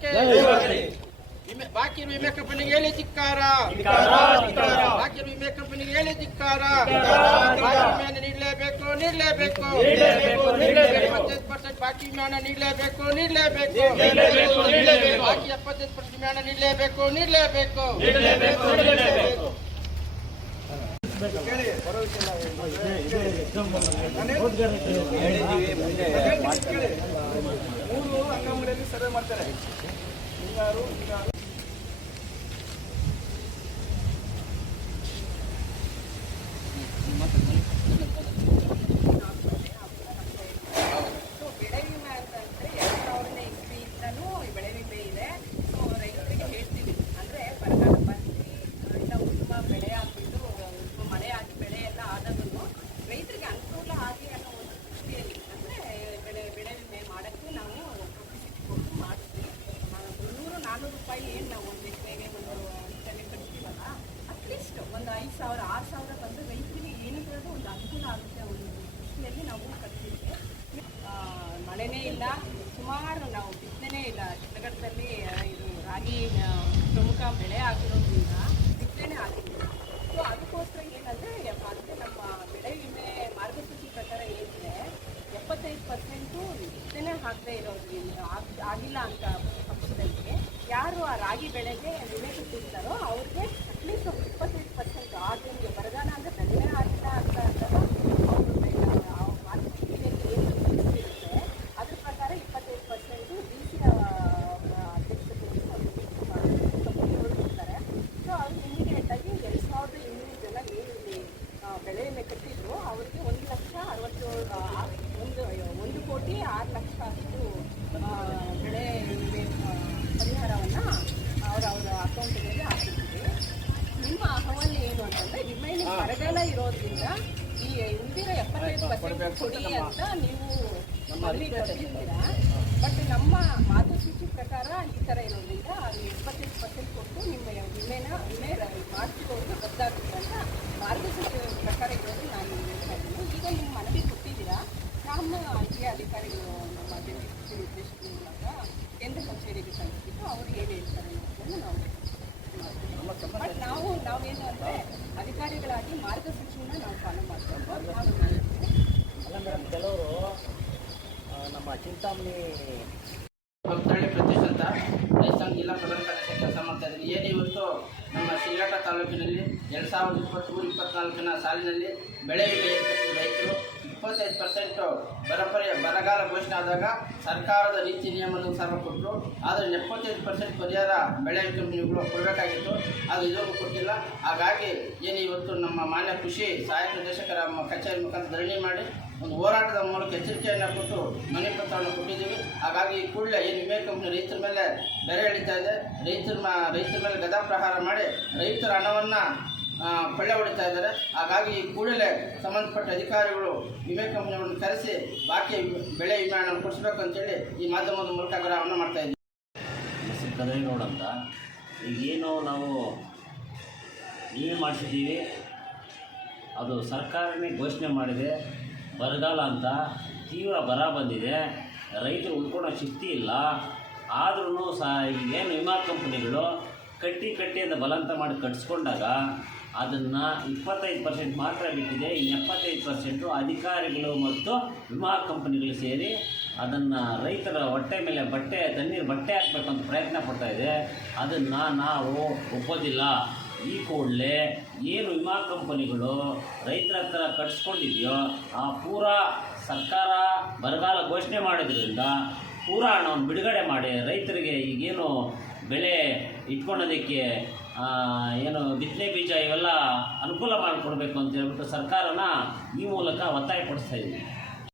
ಬೇಕೇ ವಿಮೆ- ಬಾಕಿ ಇರುವ ವಿಮೆ ಕಂಪನಿಗೆ ಹೇಳಿ ಧಿಕ್ಕಾರ ಬಾಕಿ ಇರುವ ವಿಮೆ ಕಂಪನಿಗೆ ಹೇಳಿ ಧಿಕ್ಕಾರ ಬಾಕಿ ವಿಮೆಯನ್ನು ನೀಡಲೇಬೇಕು ನೀಡಲೇಬೇಕು ಎಪ್ಪತ್ತೈದು ಪರ್ಸೆಂಟ್ ಬಾಕಿ ವಿಮೆಯನ್ನು ನೀಡಲೇಬೇಕು ನೀಡಲೇಬೇಕು ಬಾಕಿ ಎಪ್ಪತ್ತೈದು ಪರ್ಸೆಂಟ್ ವಿಮೆಯನ್ನು ನೀಡಲೇಬೇಕು ನೀಡಲೇಬೇಕು ಮೂರು ಅಕ್ಕಮಡಿಯಲ್ಲಿ ಸರ್ವೆ ಮಾಡ್ತಾರೆ. ಹಿಂಗಾರು ಹಿಂಗಾರು ಸೊ ಬೆಳೆ ವಿಮೆ ಅಂತಂದ್ರೆ ಎರಡ್ ಸಾವಿರದ ಇಸ್ವಿಯಿಂದನೂ ಈ ಬೆಳೆ ವಿಮೆ ಇದೆ ಸೊ ರೈತರಿಗೆ ಹೇಳ್ತೀವಿ ಅಂದ್ರೆ ಬರಗಾಲ ಬಂದು ಇಲ್ಲ ಉತ್ತಮ ಬೆಳೆ ಆಗ್ಬಿಟ್ಟು ಉತ್ತಮ ಮಳೆ ಆಗಿ ಬೆಳೆ ಎಲ್ಲ ಆದಾಗೂ ರೈತರಿಗೆ ಅನುಕೂಲ ಆಗಿ ಅನ್ನೋ ಒಂದು ದೃಷ್ಟಿಯಲ್ಲಿ ಅಂದ್ರೆ ಬೆಳೆ ಬೆಳೆ ವಿಮೆ ಮಾಡಕ್ಕೆ ನಾವು ಪಬ್ಲಿಸಿಟಿ ಕೊಟ್ಟು ಮಾಡಿಸ್ತೀವಿ ಮುನ್ನೂರು ನಾನ್ನೂರು ರೂಪಾಯಿ ಏನು ನಾವು ಒಂದು ಎಕರೆಗೆ ಒಂದು ಬೆಲೆ ಕಟ್ತೀವಲ್ಲ ಅಟ್ಲೀಸ್ಟ್ ಒಂದು ಐದು ಸಾವಿರ ಆರು ಸಾವಿರ ಬಂದು ರೈತರಿಗೆ ಏನಿರೋದು ಒಂದು ಅನುಕೂಲ ಆಗುತ್ತೆ ಒಂದು ದೃಷ್ಟಿಯಲ್ಲಿ ನಾವು ಕಟ್ತೀವಿ ಆ, ಮಳೆನೇ ಇಲ್ಲ ಸುಮಾರು ನಾವು ಬಿತ್ತನೆ ಇಲ್ಲ ಚಿತ್ರಗಡದಲ್ಲಿ ಆ, ರಾಗಿ ಪ್ರಮುಖ ಬೆಳೆ ಆಗಿರೋದ್ರಿಂದ ಬಿತ್ತನೆ ಆಗಿಲ್ಲ. ಸೊ ಅದಕ್ಕೋಸ್ಕರ ಏನಂದ್ರೆ ಅಂದರೆ ನಮ್ಮ ಬೆಳೆ ವಿಮೆ ಮಾರ್ಗಸೂಚಿ ಪ್ರಕಾರ ಏನಿದೆ, ಎಪ್ಪತ್ತೈದು ಪರ್ಸೆಂಟು ಬಿತ್ತನೆ ಆಗದೆ ಇರೋದ್ರಿಂದ ಆಗಿಲ್ಲ ಅಂತ ಪಕ್ಷದಲ್ಲಿ ಯಾರು ಆ ರಾಗಿ ಬೆಳೆಗೆ ವಿಮೆ ಸಿಗ್ತಾರೋ ಅವ್ರಿಗೆ ಅಟ್ಲೀಸ್ಟ್ ಒಂದು ಇಪ್ಪತ್ತೈದು ಪರ್ಸೆಂಟ್ ಆಗಿಲ್ಲ ಬರಗಾಲ ಅಂದ್ರೆ ಬೆಳೆನೇ ಆಗಿಲ್ಲ ಅಂತ ಅಂದಾಗ ಅವರು ಮಾರ್ಗಸೂಚಿಯಲ್ಲಿ ಏನು ಇರುತ್ತೆ ಅದ್ರ ಪ್ರಕಾರ ಇಪ್ಪತ್ತೈದು ಪರ್ಸೆಂಟು ಡಿ ಸಿ ಅಧ್ಯಕ್ಷತೆಯಲ್ಲಿ ಒಂದು ಕಂಪನಿಗಳು ಕೊಡ್ತಾರೆ ಸೊ ಅವ್ರು ಇಮಿಡಿಯೇಟ್ ಆಗಿ ಎರಡು ಸಾವಿರದ ಇನ್ನೂರು ಜನ ಏನು ಇಲ್ಲಿ ಆ, ಬೆಳೆ ವಿಮೆ ಕಟ್ಟಿದ್ರು ಅವರಿಗೆ ಒಂದು ಲಕ್ಷ ಅರವತ್ತು ಆ, ಒಂದು ಒಂದು ಕೋಟಿ ಆರು ಲಕ್ಷ ಅಷ್ಟು ಬೆಳೆ ಪರಿಹಾರವನ್ನು ಅವರ ಅವರ ಅಕೌಂಟಿನಲ್ಲಿ ಹಾಕಿರ್ತೀವಿ. ನಿಮ್ಮ ಅಹವಾಲು ಏನು ಅಂತಂದರೆ ರಿಮೈನಿಂಗ್ ಬರಗಾಲ ಇರೋದ್ರಿಂದ ಈ ಉಳಿದಿರೋ ಎಪ್ಪತ್ತೈದು ಪರ್ಸೆಂಟ್ ಕೊಡಿ ಅಂತ ನೀವು ಮನವಿ ಕೊಟ್ಟಿದ್ದೀರಾ? ಬಟ್ ನಮ್ಮ ಮಾರ್ಗಸೂಚಿ ಪ್ರಕಾರ ಈ ಥರ ಇರೋದ್ರಿಂದ ಅದು ಎಪ್ಪತ್ತೈದು ಪರ್ಸೆಂಟ್ ಕೊಟ್ಟು ನಿಮ್ಮ ವಿಮೆನ ವಿಮೆ ಮಾಡಿಸಿಕೊಂಡು ಗೊತ್ತಾಗುತ್ತೆ ಅಂತ ಮಾರ್ಗಸೂಚಿ ಪ್ರಕಾರ ಇರೋದು ನಾನು ಹೇಳ್ತಾ ಇದ್ದೀನಿ ಈಗ ನಿಮ್ಮ ಮನವಿ ಕೊಟ್ಟಿದ್ದೀರಾ ನಮ್ಮ ನಮ್ಮ ಡೆಪ್ಯೂಟಿ ನಿರ್ದೇಶಕರ ಮೂಲಕ ಕೇಂದ್ರ ಕಚೇರಿಗೆ ಕಳಿಸ್ಬಿಟ್ಟು ಅವರು ಏನು ಹೇಳ್ತಾರೆ ಅನ್ನೋದನ್ನು ನಾವು ಬಟ್ ನಾವು ನಾವೇನು ಅಧಿಕಾರಿಗಳಾಗಿ ಮಾರ್ಗಸೂಚಿನ ನಾವು ಫಾಲೋ ಮಾಡ್ತೀವಿ. ಕೆಲವರು ನಮ್ಮ ಚಿಂತಾಮಣಿ ಭಕ್ತಳ್ಳಿ ಪ್ರತೀಶ್ ಅಂತ ರೈತ ಜಿಲ್ಲಾ ಪ್ರಧಾನ ಕಾರ್ಯದರ್ಶಿ ಕೆಲಸ ಮಾಡ್ತಾ ನಮ್ಮ ಶಿರಾಟ ತಾಲೂಕಿನಲ್ಲಿ ಎರಡು ಸಾವಿರದ ಇಪ್ಪತ್ತ್ಮೂರು ಇಪ್ಪತ್ನಾಲ್ಕನ ಸಾಲಿನಲ್ಲಿ ಬೆಳೆ ರೈತರು ಇಪ್ಪತ್ತೈದು ಪರ್ಸೆಂಟು ಬರಪರಿ ಬರಗಾಲ ಘೋಷಣೆ ಆದಾಗ ಸರ್ಕಾರದ ನೀತಿ ನಿಯಮಾನುಸಾರ ಕೊಟ್ಟರು. ಆದರೆ ಎಪ್ಪತ್ತೈದು ಪರ್ಸೆಂಟ್ ಪರಿಹಾರ ಬೆಳೆ ಕಂಪನಿಗಳು ಕೊಡಬೇಕಾಗಿತ್ತು. ಅದು ಇದೂ ಕೊಟ್ಟಿಲ್ಲ. ಹಾಗಾಗಿ ಏನು ಇವತ್ತು ನಮ್ಮ ಮಾನ್ಯ ಕೃಷಿ ಸಹಾಯಕ ನಿರ್ದೇಶಕರ ಕಚೇರಿ ಮುಖಾಂತರ ಧರಣಿ ಮಾಡಿ ಒಂದು ಹೋರಾಟದ ಮೂಲಕ ಎಚ್ಚರಿಕೆಯನ್ನು ಕೊಟ್ಟು ಮನೆ ಪತ್ರವನ್ನು ಕೊಟ್ಟಿದ್ದೀವಿ. ಹಾಗಾಗಿ ಈ ಕೂಡಲೇ ಏನು ವಿಮೆ ಕಂಪನಿ ರೈತರ ಮೇಲೆ ಬೆಲೆ ಎಳಿತಾ ಇದೆ. ರೈತರ ರೈತರ ಮೇಲೆ ಗದಾ ಪ್ರಹಾರ ಮಾಡಿ ರೈತರ ಹಣವನ್ನು ಕೊಳ್ಳೆ ಹೊಡಿತಾ ಇದ್ದಾರೆ. ಹಾಗಾಗಿ ಈ ಕೂಡಲೇ ಸಂಬಂಧಪಟ್ಟ ಅಧಿಕಾರಿಗಳು ವಿಮೆ ಕಂಪನಿಗಳನ್ನು ಕರೆಸಿ ಬಾಕಿ ಬೆಳೆ ವಿಮೆ ಹಣವನ್ನು ಕೊಡಿಸ್ಬೇಕು ಅಂತೇಳಿ ಈ ಮಾಧ್ಯಮದ ಮೂಲಕ ಆಗ್ರಹವನ್ನು ಮಾಡ್ತಾ ಇದ್ದೀವಿ. ಅಂತ ಈಗೇನು ನಾವು ವಿಮೆ ಮಾಡಿಸಿದ್ದೀವಿ. ಅದು ಸರ್ಕಾರನೇ ಘೋಷಣೆ ಮಾಡಿದೆ. ಬರಗಾಲ ಅಂತ ತೀವ್ರ ಬರ ಬಂದಿದೆ. ರೈತರು ಉಳ್ಕೊಳ್ಳೋ ಶಕ್ತಿ ಇಲ್ಲ. ಆದ್ರೂ ಸಹ ಈಗೇನು ವಿಮಾ ಕಂಪನಿಗಳು ಕಟ್ಟಿ ಕಟ್ಟಿ ಅಂತ ಬಲವಂತ ಮಾಡಿ ಕಟ್ಸ್ಕೊಂಡಾಗ ಅದನ್ನು ಇಪ್ಪತ್ತೈದು ಪರ್ಸೆಂಟ್ ಮಾತ್ರ ಬಿಟ್ಟಿದೆ. ಇನ್ನು ಎಪ್ಪತ್ತೈದು ಪರ್ಸೆಂಟು ಅಧಿಕಾರಿಗಳು ಮತ್ತು ವಿಮಾ ಕಂಪನಿಗಳು ಸೇರಿ ಅದನ್ನು ರೈತರ ಹೊಟ್ಟೆ ಮೇಲೆ ಬಟ್ಟೆ, ತಣ್ಣೀರು ಬಟ್ಟೆ ಹಾಕ್ಬೇಕಂತ ಪ್ರಯತ್ನ ಪಡ್ತಾ ಇದೆ. ಅದನ್ನು ನಾವು ಒಪ್ಪೋದಿಲ್ಲ. ಈ ಕೂಡಲೇ ಏನು ವಿಮಾ ಕಂಪನಿಗಳು ರೈತರ ಹತ್ರ ಕಟ್ಸ್ಕೊಂಡಿದೆಯೋ, ಆ ಪೂರ ಸರ್ಕಾರ ಬರಗಾಲ ಘೋಷಣೆ ಮಾಡೋದ್ರಿಂದ ಪೂರಾ ಹಣವನ್ನು ಬಿಡುಗಡೆ ಮಾಡಿ ರೈತರಿಗೆ ಈಗೇನು ಬೆಳೆ ಇಟ್ಕೊಳ್ಳೋದಕ್ಕೆ ಏನು ಬಿತ್ತನೆ ಬೀಜ ಇವೆಲ್ಲ ಅನುಕೂಲ ಮಾಡಿಕೊಡ್ಬೇಕು ಅಂತ ಹೇಳ್ಬಿಟ್ಟು ಸರ್ಕಾರನ ಈ ಮೂಲಕ ಒತ್ತಾಯಪಡಿಸ್ತಾ ಇದ್ದೀವಿ.